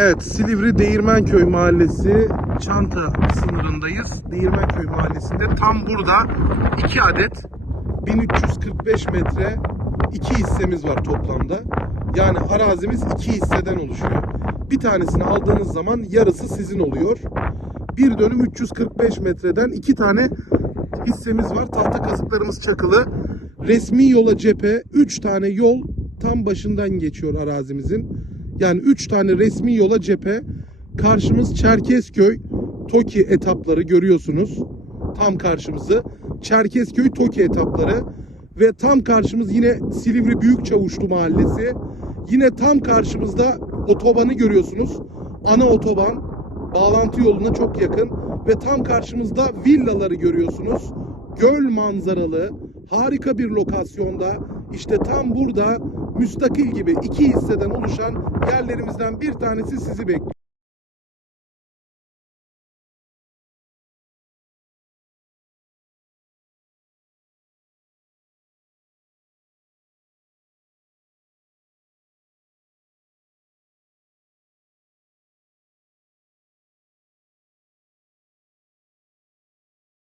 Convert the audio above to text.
Evet, Silivri Değirmenköy Mahallesi Çanta sınırındayız. Değirmenköy Mahallesi'nde tam burada iki adet 1345 metre iki hissemiz var toplamda. Yani arazimiz iki hisseden oluşuyor. Bir tanesini aldığınız zaman yarısı sizin oluyor. Bir dönüm 345 metreden iki tane hissemiz var. Tahta kazıklarımız çakılı. Resmi yola cephe 3 tane yol tam başından geçiyor arazimizin. Yani 3 tane resmi yola cephe. Karşımız Çerkezköy, Toki etapları görüyorsunuz. Tam karşımızı. Çerkezköy, Toki etapları. Ve tam karşımız yine Silivri Büyükçavuşlu Mahallesi. Yine tam karşımızda otobanı görüyorsunuz. Ana otoban bağlantı yoluna çok yakın ve tam karşımızda villaları görüyorsunuz. Göl manzaralı, harika bir lokasyonda işte tam burada müstakil gibi iki hisseden oluşan yerlerimizden bir tanesi sizi bekliyor.